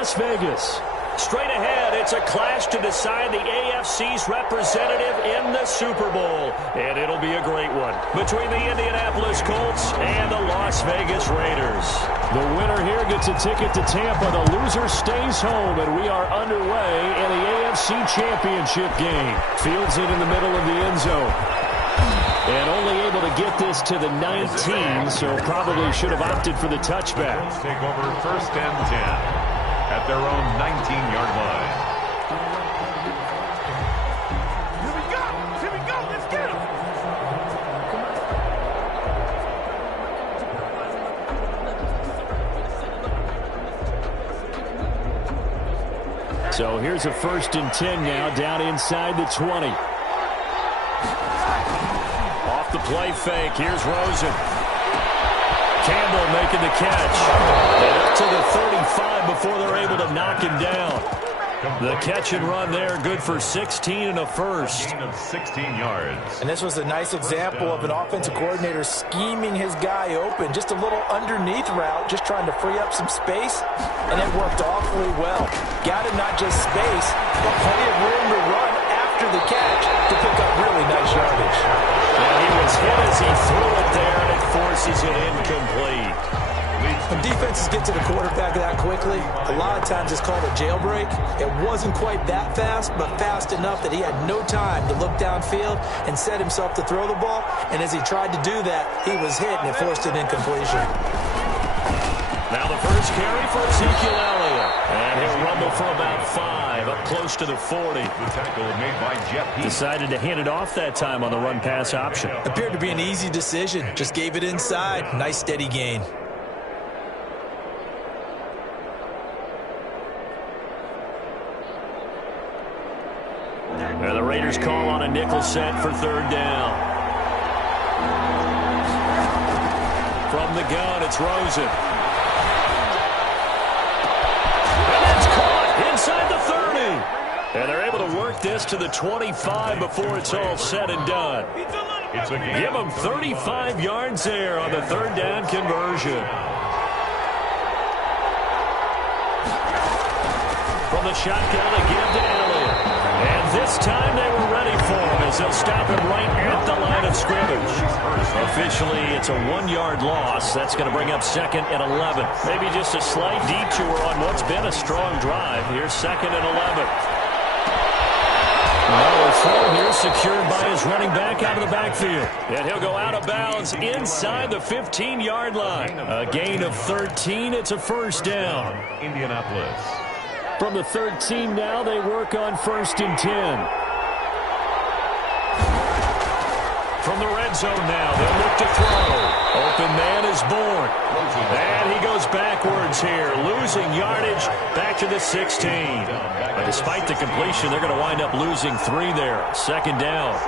Las Vegas. Straight ahead, it's a clash to decide the AFC's representative in the Super Bowl. And it'll be a great one between the Indianapolis Colts and the Las Vegas Raiders. The winner here gets a ticket to Tampa. The loser stays home, and we are underway in the AFC Championship game. Fields it in the middle of the end zone. And only able to get this to the 19, so probably should have opted for the touchback. Let's take over 1st and 10. At their own 19-yard line. Here we go! Here we go! Let's get him! So here's a 1st and 10 now, down inside the 20. Off the play fake, here's Rosen. Campbell making the catch. And up to the 35 before they're able to knock him down. The catch and run there, good for 16 and a first. Gain of 16 yards. And this was a nice example of an offensive coordinator scheming his guy open. Just a little underneath route, just trying to free up some space, and it worked awfully well. Got him not just space, but plenty of room to run after the catch to pick up really nice yardage. And he was hit as he threw it there, and it forces it incomplete. When defenses get to the quarterback that quickly, a lot of times it's called a jailbreak. It wasn't quite that fast, but fast enough that he had no time to look downfield and set himself to throw the ball. And as he tried to do that, he was hit, and it forced an incompletion. Now the first carry for Ezekiel Elliott. And he'll rumble for about 5, up close to the 40. The tackle made by Jeff Heath. Decided to hand it off that time on the run-pass option. Appeared to be an easy decision. Just gave it inside. Nice steady gain. And the Raiders call on a nickel set for 3rd down. From the gun, it's Rosen. And it's caught inside the 30. And they're able to work this to the 25 before it's all said and done. Give them 35 yards there on the 3rd down conversion. From the shotgun, they give to Elliott. And this time they were ready for him as they'll stop him right at the line of scrimmage. Officially, it's a 1-yard loss. That's going to bring up 2nd and 11. Maybe just a slight detour on what's been a strong drive. Here's 2nd and 11. Now a throw here secured by his running back out of the backfield. And he'll go out of bounds inside the 15-yard line. A gain of 13. It's a 1st down. Indianapolis. From the 13 now, they work on 1st and 10. From the red zone now, they'll look to throw. Open man is born. And he goes backwards here, losing yardage back to the 16. But despite the completion, they're going to wind up losing 3 there. 2nd down.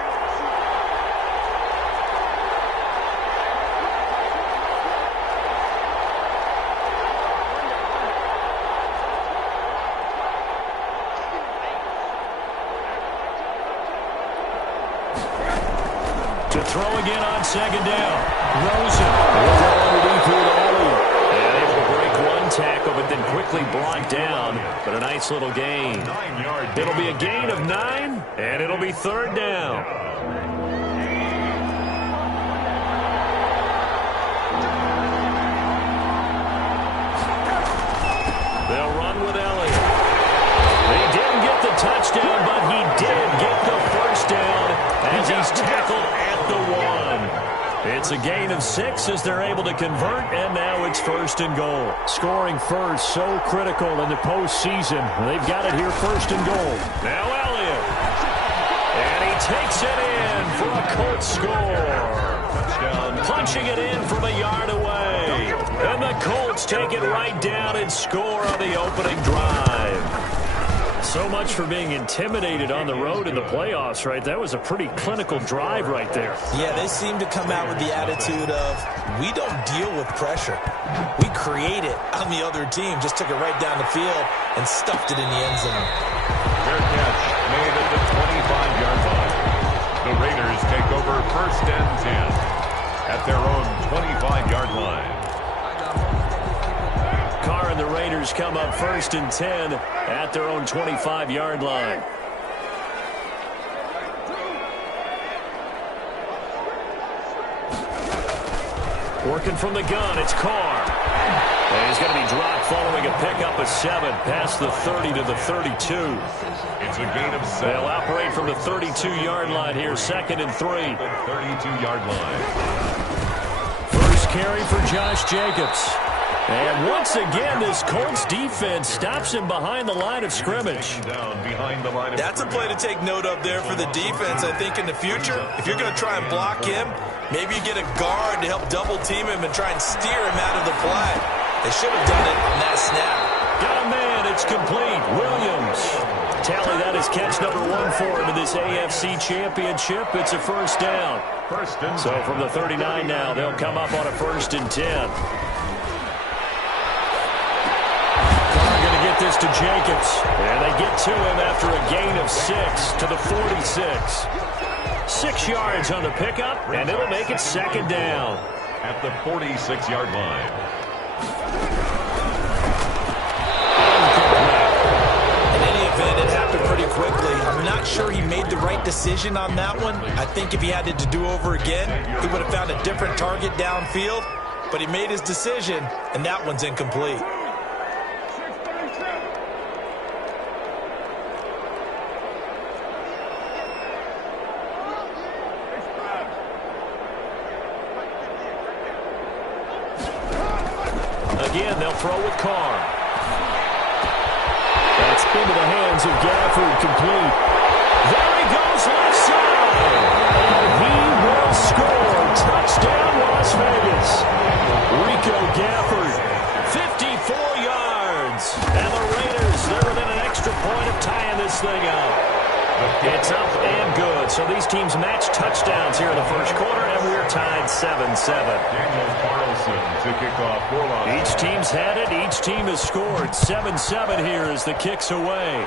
To throw again on 2nd down. Rosen will go underneath here to Elliott. And able to break one tackle, but then quickly brought down. But a nice little gain. 9-yard. It'll be a gain of 9, and it'll be 3rd down. They'll run with Elliott. They didn't get the touchdown, but he did get the 1st down as he's tackled at the 1. It's a gain of 6 as they're able to convert, and now it's 1st and goal. Scoring first, so critical in the postseason. They've got it here 1st and goal. Now Elliott. And he takes it in for a Colts score. Punching it in from a yard away. And the Colts take it right down and score on the opening drive. So much for being intimidated on the road in the playoffs, right? That was a pretty clinical drive right there. Yeah, they seem to come out with the attitude of, we don't deal with pressure. We create it on the other team. Just took it right down the field and stuffed it in the end zone. Fair catch made at the 25-yard line. The Raiders take over 1st and 10 at their own 25-yard line. Carr and the Raiders come up 1st and 10 at their own 25-yard line. Working from the gun, it's Carr. And he's going to be dropped following a pickup of 7 past the 30 to the 32. It's a gain of 7. They'll operate from the 32-yard line here, 2nd and 3. The 32-yard line. First carry for Josh Jacobs. And once again, this Colts defense stops him behind the line of scrimmage. That's a play to take note of there for the defense. I think in the future, if you're going to try and block him, maybe you get a guard to help double team him and try and steer him out of the play. They should have done it on that snap. Got a man, it's complete. Williams. Tally, that is catch number 1 for him in this AFC championship. It's a first down. So from the 39 now, they'll come up on a 1st and 10. Get this to Jacobs, and they get to him after a gain of 6 to the 46. 6 yards on the pickup, and it'll make it 2nd down. At the 46-yard line. In any event, it happened pretty quickly. I'm not sure he made the right decision on that one. I think if he had it to do over again, he would have found a different target downfield, but he made his decision, and that one's incomplete. Again, they'll throw with Carr. That's into the hands of Gafford, complete. There he goes, left side. And he will score. Touchdown, Las Vegas. Rico Gafford, 54 yards. And the Raiders, they're within an extra point of tying this thing up. It's up and good. So these teams match touchdowns here in the first quarter, and we're tied 7-7. Daniel Carlson to kick off for Las Vegas. Each team's had it. Each team has scored. 7-7 here as the kick's away.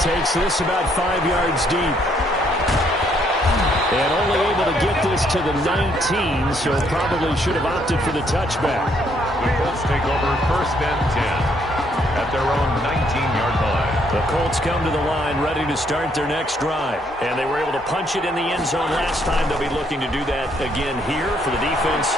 Takes this about 5 yards deep. And only able to get this to the 19, so probably should have opted for the touchback. The Colts take over 1st and 10 at their own 19-yard line. The Colts come to the line ready to start their next drive. And they were able to punch it in the end zone last time. They'll be looking to do that again here for the defense.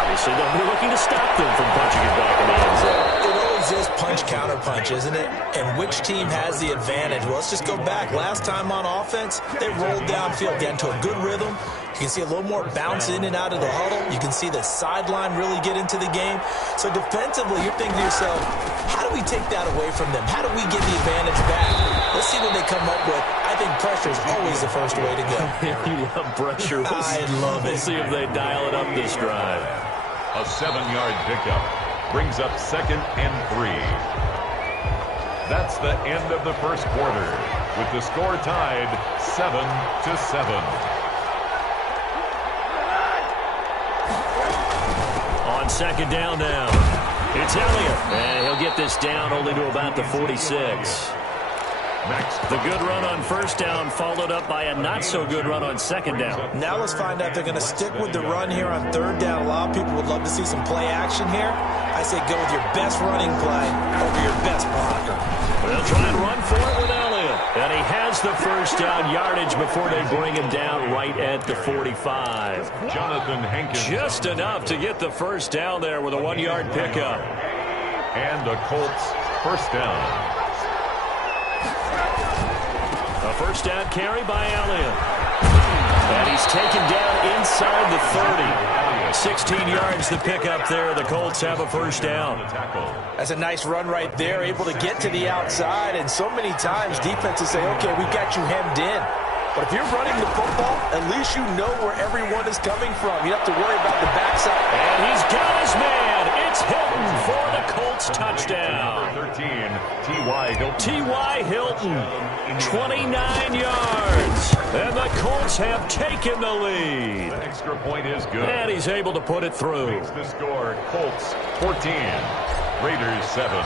Obviously, they'll be looking to stop them from punching it back in the end zone. It always is punch-counter-punch, isn't it? And which team has the advantage? Well, let's just go back. Last time on offense, they rolled downfield, got into a good rhythm. You can see a little more bounce in and out of the huddle. You can see the sideline really get into the game. So defensively, you're thinking to yourself, how do we take that away from them? How do we get the advantage back? Let's see what they come up with. I think pressure is always the first way to go. You love pressure. I love it. We'll see if they dial it up this drive. A 7-yard pickup brings up 2nd and 3. That's the end of the first quarter, with the score tied 7-7. On 2nd down now, it's Elliott. And he'll get this down only to about the 46. The good run on 1st down followed up by a not-so-good run on 2nd down. Now let's find out if they're going to stick with the run here on 3rd down. A lot of people would love to see some play action here. I say go with your best running play over your best blocker. They'll try and run for it with Elliott. And he has the 1st down yardage before they bring him down right at the 45. Jonathan Hankins. Just enough to get the 1st down there with a 1-yard pickup. And the Colts 1st down. A 1st down carry by Elliott. And he's taken down inside the 30. 16 yards to pick up there. The Colts have a 1st down. That's a nice run right there, able to get to the outside. And so many times defenses say, okay, we got you hemmed in. But if you're running the football, at least you know where everyone is coming from. You don't have to worry about the backside. And he's got his man. It's Hilton for the Colts touchdown. 13, T.Y. Hilton. T.Y. Hilton, 29 yards. And the Colts have taken the lead. The extra point is good. And he's able to put it through. Makes the score Colts 14, Raiders 7.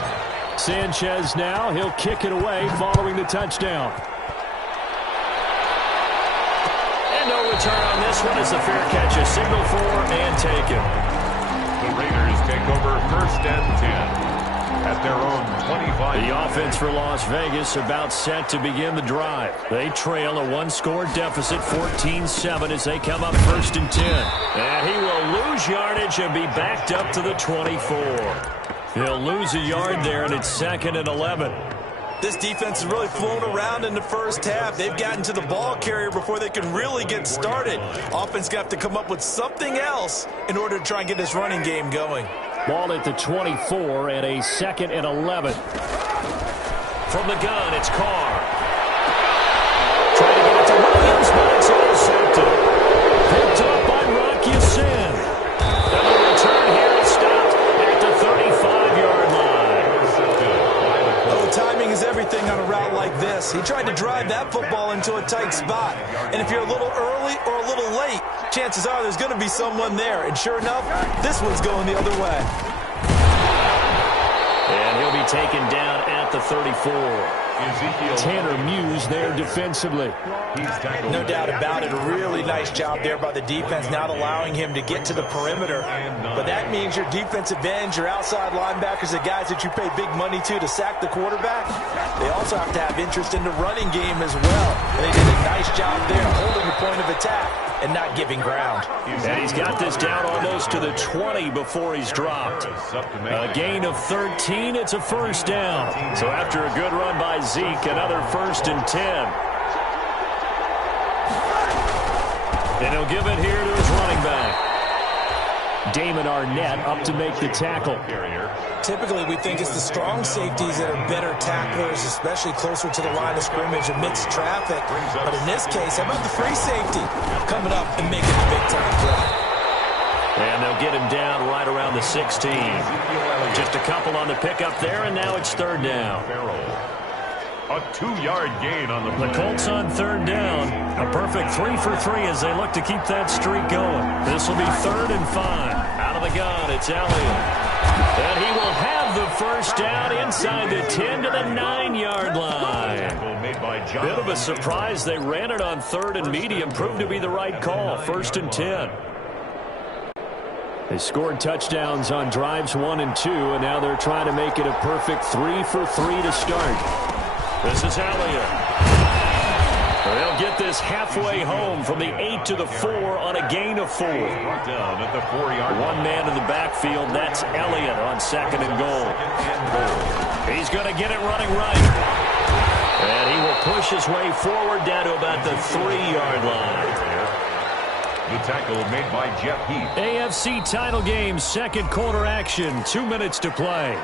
Sanchez now, he'll kick it away following the touchdown. And no return on this one as the fair catch is signaled for and taken. The Raiders take over first and 10 at their own 25. The offense for Las Vegas about set to begin the drive. They trail a one-score deficit, 14-7, as they come up first and 10. And he will lose yardage and be backed up to the 24. He'll lose a yard there, and it's 2nd and 11. This defense has really flown around in the first half. They've gotten to the ball carrier before they can really get started. Offense got to come up with something else in order to try and get this running game going. Ball at the 24 and a 2nd and 11. From the gun, it's Carr. Trying to get it to Williams, but it's intercepted. Picked up by Rocky Sin. And the return here is stopped at the 35-yard line. Oh, timing is everything on a route like this. He tried to drive that football into a tight spot. And if you're a little early or a little late, chances are there's going to be someone there. And sure enough, this one's going the other way. And he'll be taken down at the 34. Tanner Muse there defensively. No doubt about it. A really nice job there by the defense, not allowing him to get to the perimeter. But that means your defensive ends, your outside linebackers, the guys that you pay big money to sack the quarterback, they also have to have interest in the running game as well. And they did a nice job there holding the point of attack and not giving ground. And he's got this down almost to the 20 before he's dropped. A gain of 13. It's a first down. So after a good run by Zeke, another 1st and 10. And he'll give it here to his running back. Damon Arnett up to make the tackle. Typically, we think it's the strong safeties that are better tacklers, especially closer to the line of scrimmage amidst traffic. But in this case, how about the free safety coming up and making a big-time play? And they'll get him down right around the 16. Just a couple on the pickup there, and now it's 3rd down. A 2-yard gain on the play. The Colts on 3rd down. A perfect 3 for 3 as they look to keep that streak going. This will be 3rd and 5. Out of the gun, it's Elliott. And he will have the first down inside the 10 to the 9-yard line. Bit of a surprise. They ran it on 3rd and medium. Proved to be the right call. 1st and 10. They scored touchdowns on drives 1 and 2, and now they're trying to make it a perfect 3 for 3 to start. This is Elliott. They'll get this halfway home from the 8 to the 4 on a gain of 4. Down at the 4-yard line. One man in the backfield. That's Elliott on 2nd and goal. He's going to get it running right. And he will push his way forward down to about the 3-yard line. The tackle made by Jeff Heath. AFC title game, 2nd quarter action. 2 minutes to play.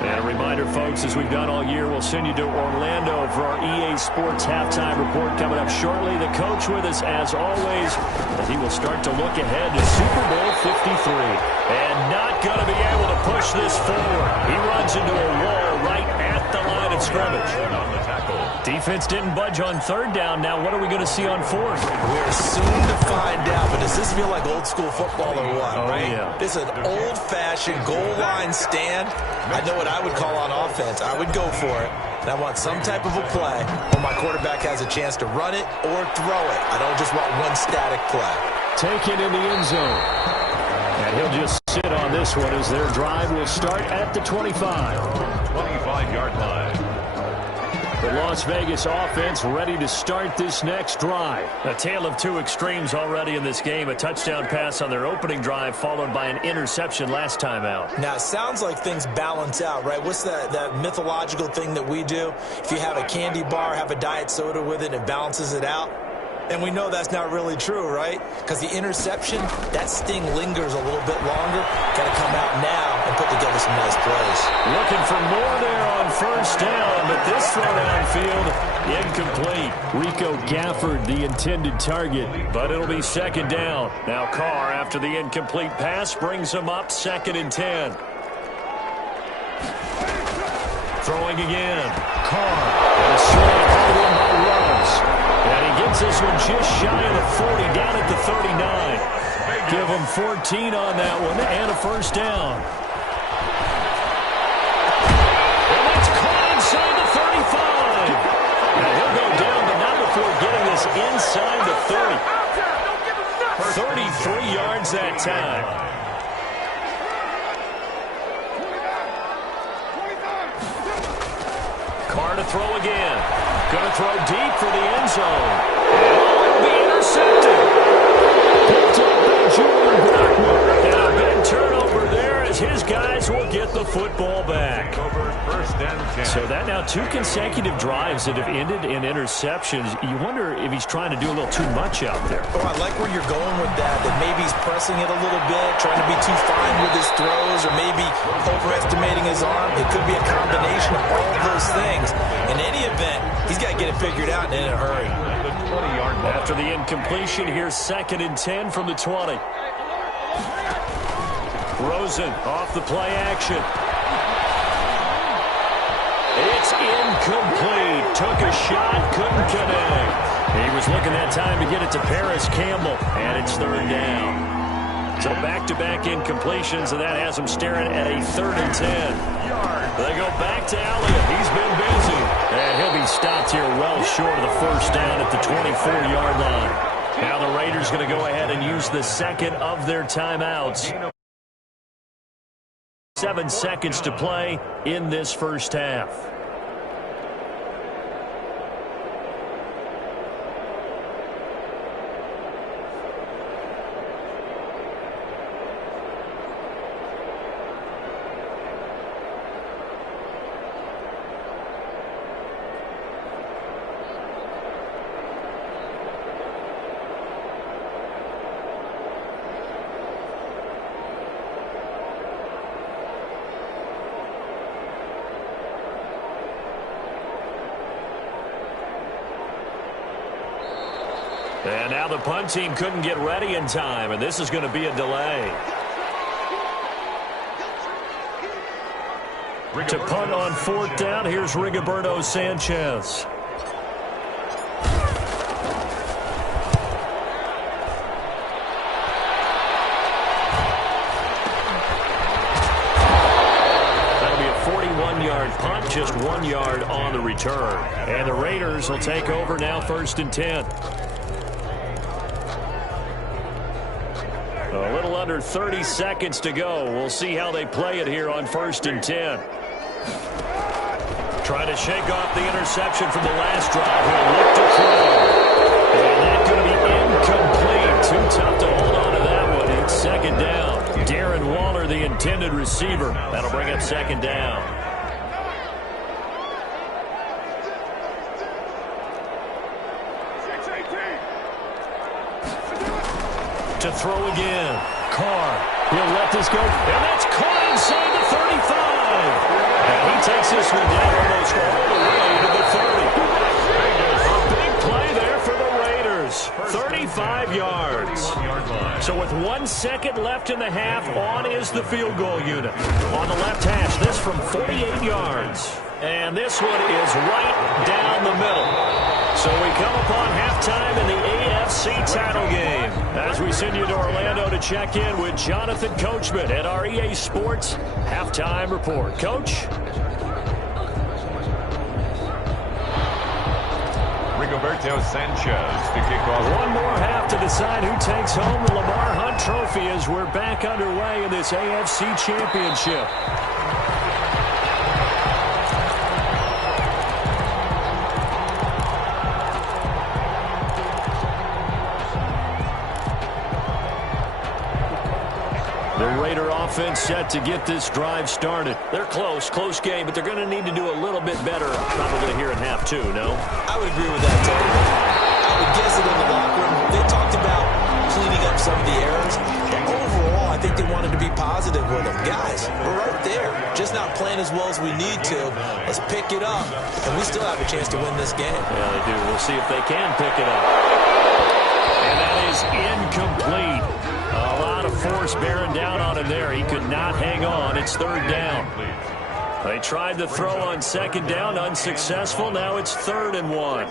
And a reminder, folks, as we've done all year, we'll send you to Orlando for our EA Sports halftime report coming up shortly. The coach with us, as always, and he will start to look ahead to Super Bowl 53. And not going to be able to push this forward. He runs into a wall right at the line of scrimmage. On the tackle. Defense didn't budge on 3rd down. Now what are we going to see on 4th? We're soon to find out, but does this feel like old school football or what, right? Yeah. This is an old-fashioned goal line stand. I know what I would call on offense. I would go for it. And I want some type of a play where my quarterback has a chance to run it or throw it. I don't just want one static play. Taken in the end zone. And he'll just sit on this one as their drive will start at the 25. 25-yard line. The Las Vegas offense ready to start this next drive. A tale of 2 extremes already in this game. A touchdown pass on their opening drive followed by an interception last time out. Now, it sounds like things balance out, right? What's that mythological thing that we do? If you have a candy bar, have a diet soda with it, it balances it out. And we know that's not really true, right? Because the interception, that sting lingers a little bit longer. Got to come out now and put together some nice plays. Looking for more there on 1st down, but this throw downfield, incomplete. Rico Gafford, the intended target, but it'll be 2nd down. Now Carr, after the incomplete pass, brings him up 2nd and 10. Throwing again. Carr, and a straight hard one by Rose. And he gets this one just shy of the 40, down at the 39. Give him 14 on that one, and a 1st down. And that's caught inside the 35. And he'll go down, but not before getting this inside the 30. 33 yards that time. to throw again. Going to throw deep for the end zone. Oh, it'll be intercepted. Picked up by Julian Blackmon. And a big turnover there as his guys will get the football back. So that now 2 consecutive drives that have ended in interceptions. You wonder if he's trying to do a little too much out there. Oh, I like where you're going with that maybe he's pressing it a little bit, trying to be too fine with his throws, or maybe overestimating his arm. It could be a combination of all of those things. In any event, he's got to get it figured out and in a hurry. After the incompletion, here's 2nd and 10 from the 20. Rosen off the play action. It's incomplete. Took a shot, couldn't connect. He was looking that time to get it to Paris Campbell, and it's 3rd down. So back-to-back incompletions, and that has him staring at a 3rd and 10. They go back to Elliott. He's been busy. And he'll be stopped here well short of the 1st down at the 24-yard line. Now the Raiders going to go ahead and use the 2nd of their timeouts. 7 seconds to play in this 1st half. And now the punt team couldn't get ready in time, and this is going to be a delay. To punt on 4th down, here's Rigoberto Sanchez. That'll be a 41-yard punt, just 1 yard on the return. And the Raiders will take over now, 1st and 10. A little under 30 seconds to go. We'll see how they play it here on 1st and 10. Trying to shake off the interception from the last drive. He'll look to throw. And that's going to be incomplete. Too tough to hold on to that one. It's 2nd down. Darren Waller, the intended receiver. That'll bring up 2nd down. To throw again. Carr. He'll let this go. And that's caught inside the 35. And he takes this one down almost all the way to the 30. A big play there for the Raiders. 35 yards. So with 1 second left in the half, on is the field goal unit. On the left hash, this from 48 yards. And this one is right down the middle. So we come upon halftime in the AFC title game as we send you to Orlando to check in with Jonathan Coachman at our EA Sports Halftime Report. Coach? Rigoberto Sanchez to kick off. One more half to decide who takes home the Lamar Hunt Trophy as we're back underway in this AFC Championship. The Raider offense set to get this drive started. They're close game, but they're going to need to do a little bit better probably here in half 2, no? I would agree with that, Tony. I would guess it in the locker room. They talked about cleaning up some of the errors. But overall, I think they wanted to be positive with them. Guys, we're right there. Just not playing as well as we need to. Let's pick it up, and we still have a chance to win this game. Yeah, they do. We'll see if they can pick it up. And that is incomplete. A lot of force bearing down on him there. He could not hang on. It's 3rd down. They tried to throw on 2nd down, unsuccessful. Now it's 3rd and 1.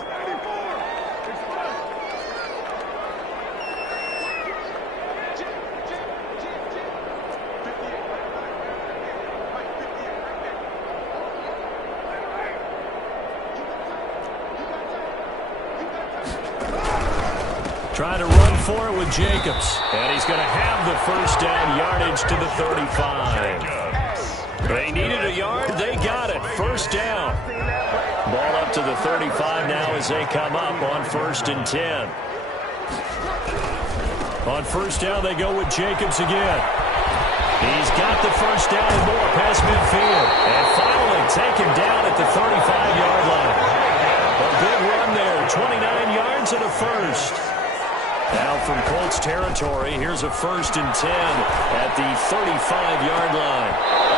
Trying to run for it with Jacobs. And he's going to have the 1st down, yardage to the 35. They needed a yard. They got it. 1st down. Ball to the 35 now as they come up on 1st and 10. On first down, they go with Jacobs again. He's got the first down and more past midfield. And finally taken down at the 35-yard line. A big run there, 29 yards and a first. Now from Colts territory, here's a 1st and 10 at the 35-yard line.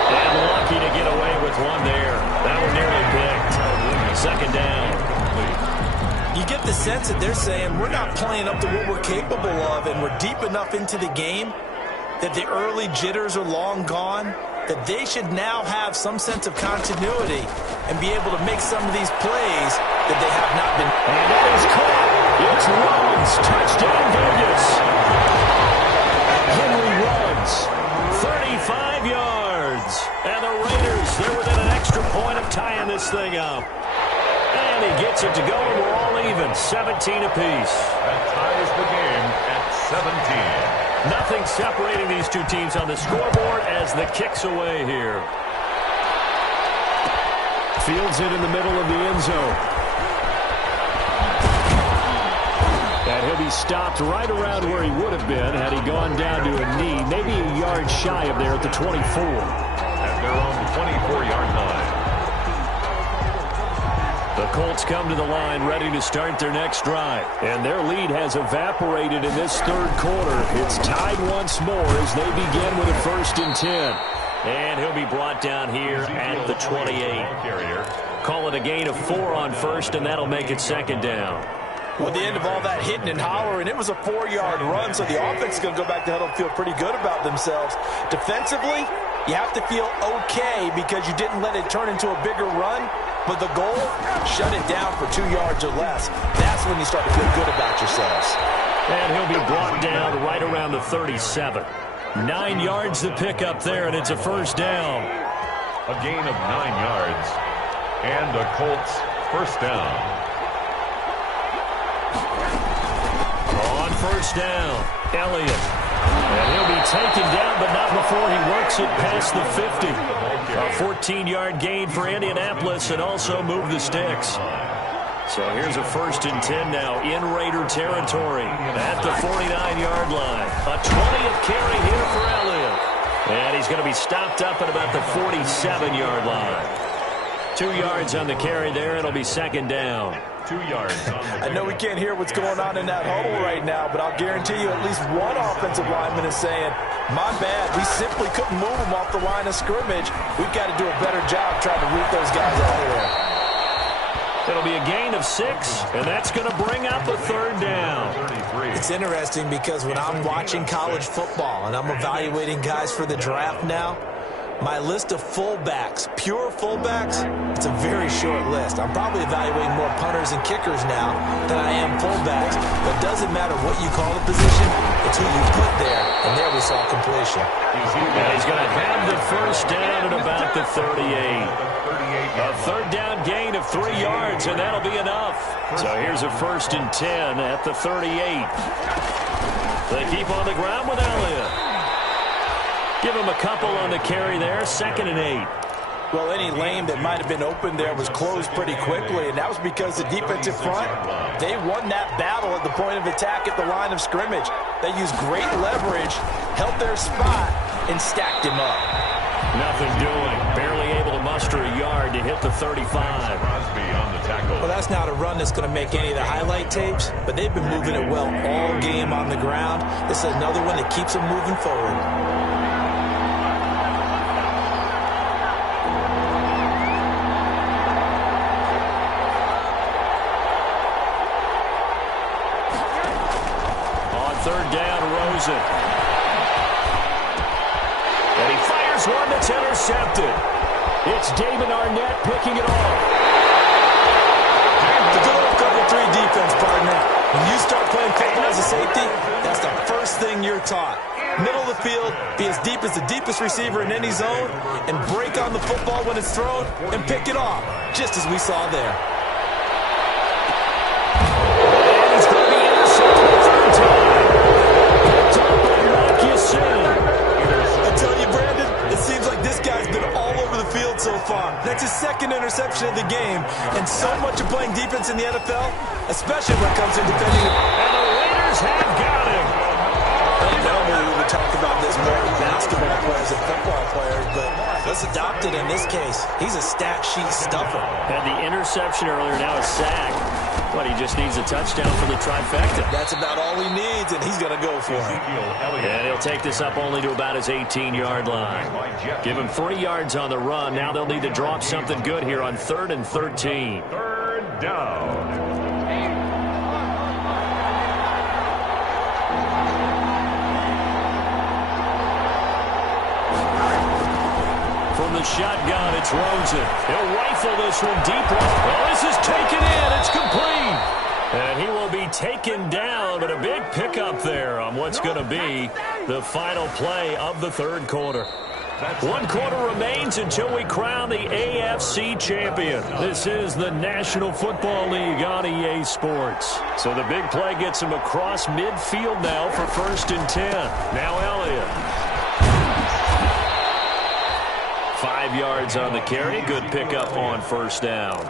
And lucky to get away with one there. That one nearly picked. 2nd down. You get the sense that they're saying we're not playing up to what we're capable of, and we're deep enough into the game that the early jitters are long gone, that they should now have some sense of continuity and be able to make some of these plays that they have not been. And that is caught. It's Runs. Touchdown, Vegas. Henry runs 35 yards. And the Raiders, they're within an extra point of tying this thing up. And he gets it to go, and we're all even, 17 apiece. That ties the game at 17. Nothing separating these two teams on the scoreboard as the kick's away here. Fields it in the middle of the end zone. And he'll be stopped right around where he would have been had he gone down to a knee, maybe a yard shy of there at the 24. At their own 24-yard line. The Colts come to the line ready to start their next drive. And their lead has evaporated in this 3rd quarter. It's tied once more as they begin with a 1st and 10. And he'll be brought down here at the 28. Call it a gain of 4 on 1st, and that'll make it 2nd down. With the end of all that hitting and hollering, it was a 4-yard run, so the offense is going to go back to huddle and feel pretty good about themselves. Defensively, you have to feel okay because you didn't let it turn into a bigger run. But the goal, shut it down for 2 yards or less. That's when you start to feel good about yourselves. And he'll be brought down right around the 37. 9 yards to pick up there, and it's a 1st down. A gain of 9 yards. And a Colts 1st down. On 1st down, Elliott. And he'll be taken down, but not before he works it past the 50. A 14-yard gain for Indianapolis and also move the sticks. So here's a 1st and 10 now in Raider territory at the 49-yard line. A 20th carry here for Elliott. And he's going to be stopped up at about the 47-yard line. 2 yards on the carry there. It'll be 2nd down. 2 yards on the I know we can't hear what's going on in that huddle right now, but I'll guarantee you at least one offensive lineman is saying, my bad, we simply couldn't move them off the line of scrimmage. We've got to do a better job trying to root those guys out of there. It'll be a gain of 6, and that's going to bring up a 3rd down. It's interesting because when I'm watching college football and I'm evaluating guys for the draft now, my list of fullbacks, pure fullbacks, it's a very short list. I'm probably evaluating more punters and kickers now than I am fullbacks. But it doesn't matter what you call the position, it's who you put there. And there we saw completion. And he's going to have the 1st down at about the 38. A 3rd down gain of 3 yards, and that'll be enough. So here's a 1st and 10 at the 38. They keep on the ground with Elliott. Give him a couple on the carry there. 2nd and 8. Well, any lane that might have been open there was closed pretty quickly, and that was because the defensive front, they won that battle at the point of attack at the line of scrimmage. They used great leverage, held their spot, and stacked him up. Nothing doing. Barely able to muster a yard to hit the 35. Crosby on the tackle. Well, that's not a run that's going to make any of the highlight tapes, but they've been moving it well all game on the ground. This is another one that keeps them moving forward. On 3rd down, Rosen. And he fires one that's intercepted. It's David Arnett picking it off. The good old cover 3 defense, partner. When you start playing football as a safety, that's the first thing you're taught. Middle of the field, be as deep as the deepest receiver in any zone, and break on the football when it's thrown, and pick it off, just as we saw there. And he's going to be intercepted the 3rd time. Picked up by Mark Yassin. I tell you, Brandon, it seems like this guy's been all over the field field so far. That's his second interception of the game. And so much of playing defense in the NFL, especially when it comes to defending. And the Raiders have got him. Normally we would talk about this more with basketball players and football players, but let's adopt it in this case. He's a stat sheet stuffer. Had the interception earlier, now a sack. But he just needs a touchdown for the trifecta. That's about all he needs, and he's going to go for it. And he'll take this up only to about his 18-yard line. Give him 3 yards on the run. Now they'll need to drop something good here on 3rd and 13. Third down. From the shotgun, it's Rosen. He'll rifle this one deep right. Well, this is taken in. It's complete. And he will be taken down, but a big pickup there on what's going to be the final play of the third quarter. 1 quarter remains until we crown the AFC champion. This is the National Football League on EA Sports. So the big play gets him across midfield now for 1st and 10. Now Elliott. 5 yards on the carry. Good pickup on 1st down.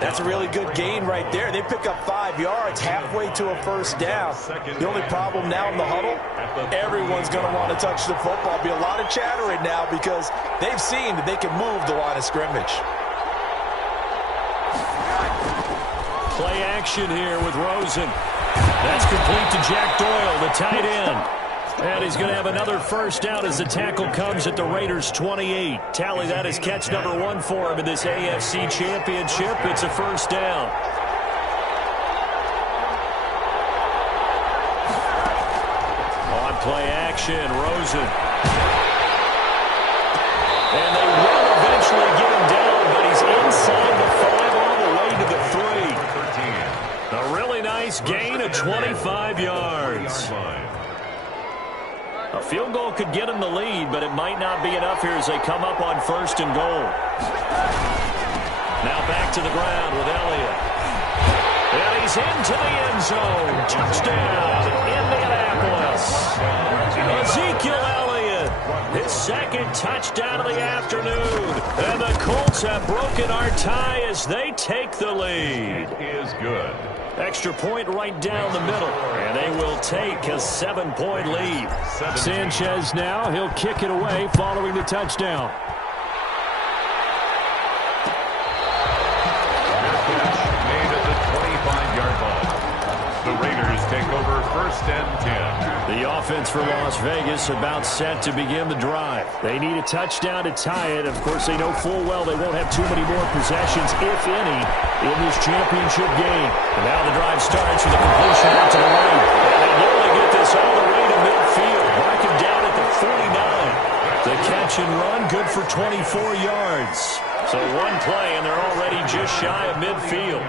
That's a really good gain right there. They pick up 5 yards halfway to a 1st down. The only problem now in the huddle, everyone's going to want to touch the football. Be a lot of chatter right now because they've seen that they can move the line of scrimmage. Play action here with Rosen. That's complete to Jack Doyle, the tight end. And he's going to have another 1st down as the tackle comes at the Raiders' 28. Tally that as catch number 1 for him in this AFC championship. It's a 1st down. On play action, Rosen. And they will eventually get him down, but he's inside the 5 all the way to the 3. A really nice gain of 25 yards. A field goal could get him the lead, but it might not be enough here as they come up on 1st and goal. Now back to the ground with Elliott. And he's into the end zone. Touchdown, Indianapolis. Ezekiel Elliott, his 2nd touchdown of the afternoon. And the Colts have broken our tie as they take the lead. It is good. Extra point right down the middle, and they will take a 7-point lead. Sanchez now, he'll kick it away following the touchdown. Made at the 25-yard line. The Raiders take over 1st and 10. The offense for Las Vegas about set to begin the drive. They need a touchdown to tie it. Of course, they know full well they won't have too many more possessions, if any, in this championship game. And now the drive starts with a completion out to the right. And they'll only get this all the way to midfield. Mark him down at the 49. The catch and run, good for 24 yards. So 1 play, and they're already just shy of midfield.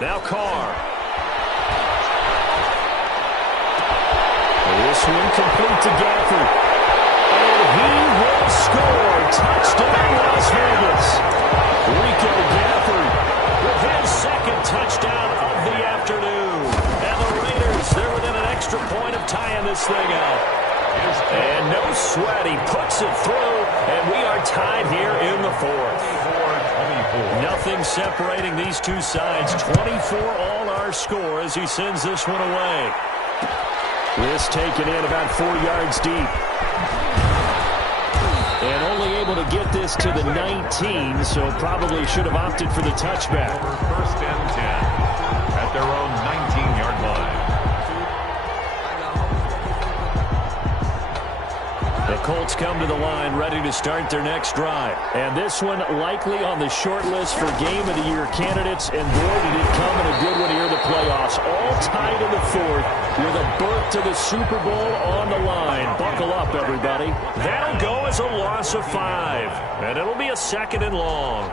Now Carr. This one complete to Gafford. And he will score. Touchdown, Las Vegas. Rico Gafford with his 2nd touchdown of the afternoon. And the Raiders, they're within an extra point of tying this thing out. And no sweat, he puts it through, and we are tied here in the 4th. Nothing separating these two sides. 24 all our score as he sends this one away. This taken in about 4 yards deep. And only able to get this to the 19, so probably should have opted for the touchback. 1st and 10 at their own 19-yard line. The Colts come to the line ready to start their next drive. And this one likely on the short list for Game of the Year candidates. And boy, did it come in a good one here in the playoffs. All tied in the 4th with a berth to the Super Bowl on the line. Buckle up, everybody. That'll go as a loss of 5. And it'll be a 2nd and long.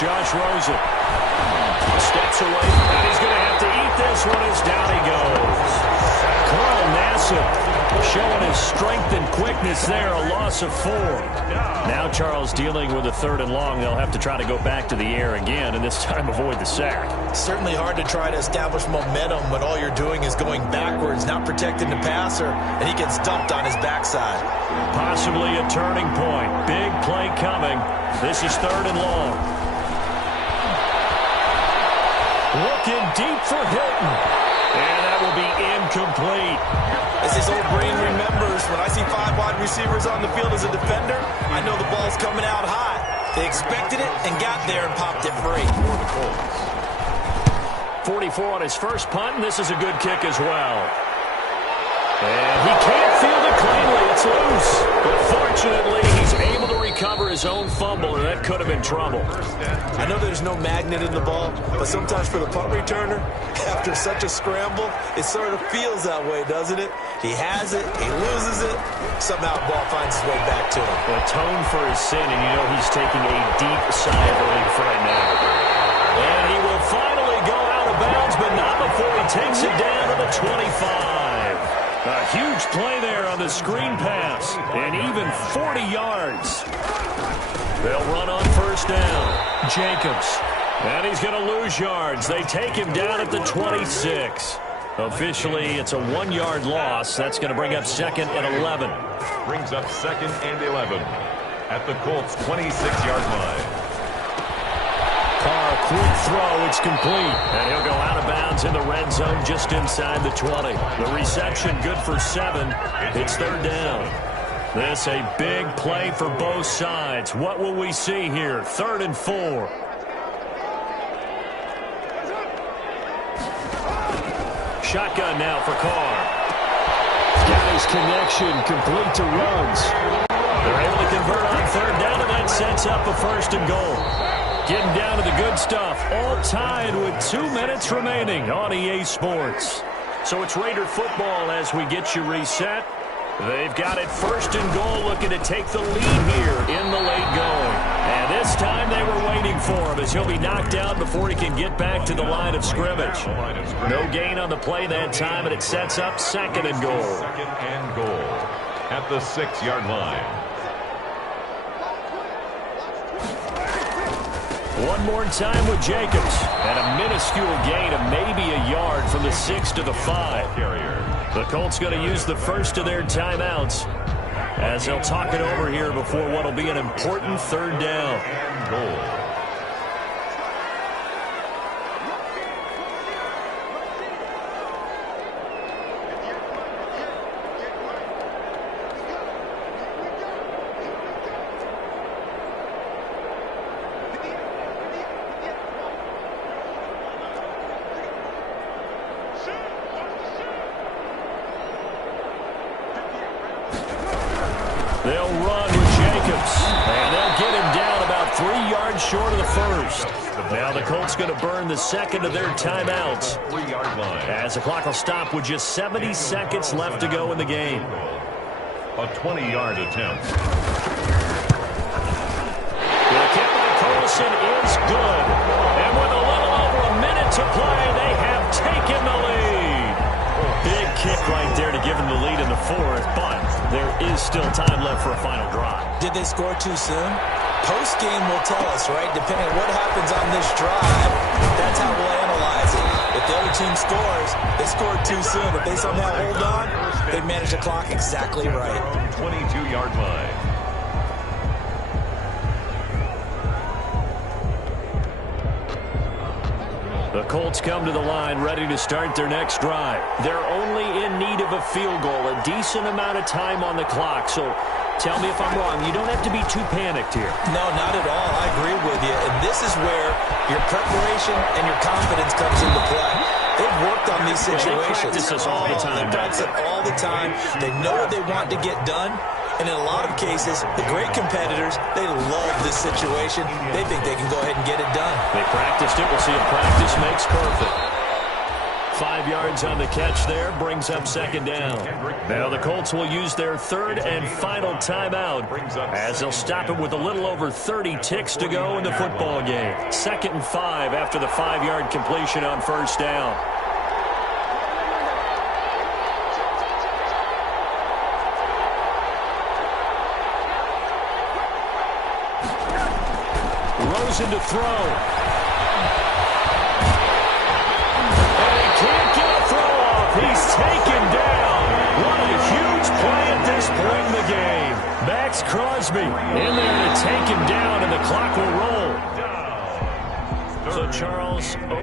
Josh Rosen steps away, and he's going to have to eat this one as down he goes. Carl Nassib showing his strength and quickness there, a loss of 4. Now Charles dealing with a 3rd and long. They'll have to try to go back to the air again, and this time avoid the sack. Certainly hard to try to establish momentum when all you're doing is going backwards, not protecting the passer, and he gets dumped on his backside. Possibly a turning point. Big play coming. This is 3rd and long. Looking deep for Hilton. And that will be incomplete. As his old brain remembers, when I see 5 wide receivers on the field as a defender, I know the ball's coming out high. They expected it and got there and popped it free. 44 on his first punt, and this is a good kick as well. And he can't field it cleanly. It's loose. But fortunately, he's able to recover his own fumble, and that could have been trouble. I know there's no magnet in the ball, but sometimes for the punt returner, after such a scramble, it sort of feels that way, doesn't it? He has it, he loses it, somehow the ball finds its way back to him. Atone for his sin, and you know he's taking a deep sigh of relief right now. And he will finally go out of bounds, but not before he takes it down to the 25. A huge play there on the screen pass, and even 40 yards. They'll run on first down. Jacobs, and he's going to lose yards. They take him down at the 26. Officially, it's a 1-yard loss. That's going to bring up 2nd and 11. Brings up 2nd and 11 at the Colts' 26-yard line. Carr, quick throw, it's complete. And he'll go out of bounds in the red zone just inside the 20. The reception good for 7. It's 3rd down. This a big play for both sides. What will we see here? 3rd and 4. Shotgun now for Carr. Got his connection, complete to runs. They're able to convert on 3rd down, and that sets up a 1st and goal. Getting down to the good stuff, all tied with 2 minutes remaining on EA Sports. So it's Raider football as we get you reset. They've got it 1st and goal, looking to take the lead here in the late going. And this time they were waiting for him as he'll be knocked out before he can get back to the line of scrimmage. No gain on the play that time, and it sets up 2nd and goal. 2nd and goal at the 6-yard line. One more time with Jacobs. And a minuscule gain of maybe a yard from the 6 to the 5. The Colts going to use the first of their timeouts as they'll talk it over here before what will be an important 3rd down. Goal. They'll run with Jacobs, and they'll get him down about 3 yards short of the 1st. Now the Colts going to burn the 2nd of their timeouts 3-yard line. as the clock will stop with just 70 seconds left to go in the game. A 20-yard attempt. The kick by Carlson is good, and with a little over a minute to play, they have taken the lead. Big kick right there to give them the lead in the 4th, but there is still time left for a final drive. Did they score too soon? Post-game will tell us, right? Depending on what happens on this drive, that's how we'll analyze it. If the other team scores, they scored too soon. If they somehow hold on, they manage the clock exactly right. 22-yard line. The Colts come to the line ready to start their next drive. They're only in need of a field goal, a decent amount of time on the clock. So tell me if I'm wrong. You don't have to be too panicked here. No, not at all. I agree with you. And this is where your preparation and your confidence comes into play. They've worked on these situations. They practice this all the time. They practice it all the time. They know what they want to get done. And in a lot of cases, the great competitors, they love this situation. They think they can go ahead and get it done. They practiced it. We'll see if practice makes perfect. 5 yards on the catch there, brings up 2nd down. Now the Colts will use their 3rd and final timeout as they'll stop it with a little over 30 ticks to go in the football game. 2nd and 5 after the 5-yard completion on first down. Rosen to throw. And he can't get a throw off. He's taken down. What a huge play at this point in the game. Max Crosby in there to take him down, and the clock will roll. So Charles...